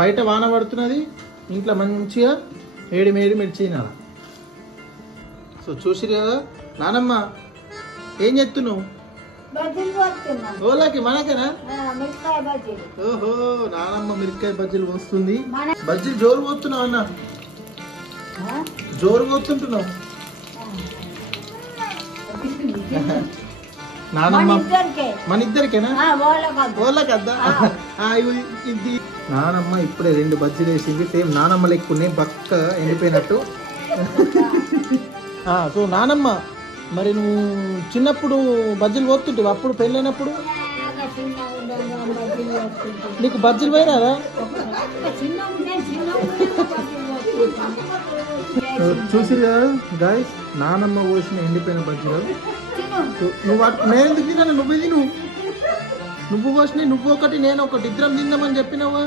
బయట వాన పడుతున్నది, ఇంట్లో మంచిగా ఏడి మిర్చి తినాలి. సో చూసిరు కదా నానమ్మ ఏం చెప్తున్నావు? ఓలాకి మనకేనా? ఓహో నానమ్మ మిరపకాయ బజ్జీలు వస్తుంది. బజ్జీలు జోరు పోతున్నావు అన్న, జోరు పోతుంటున్నావు నానమ్మ. మన ఇద్దరికేనా? ఓళ్ళకద్దా? ఇది నానమ్మ ఇప్పుడే 2 బజ్జీలు వేసింది, సేమ్ నానమ్మ లెక్కునే బక్క ఎండిపోయినట్టు. సో నానమ్మ మరి నువ్వు చిన్నప్పుడు బజ్జీలు పోతుంటావు, అప్పుడు పెళ్ళైనప్పుడు నీకు బజ్జీలు పోయినారా? చూసి కదా గాయస్, నానమ్మ పోసిన ఎండిపోయిన బజ్జీలు. నువ్వు నేను ఎందుకు తిన్నాను? నువ్వు పోసిన నువ్వు ఒకటి నేను ఒకటి, ఇద్దరం తిందామని చెప్పినావా?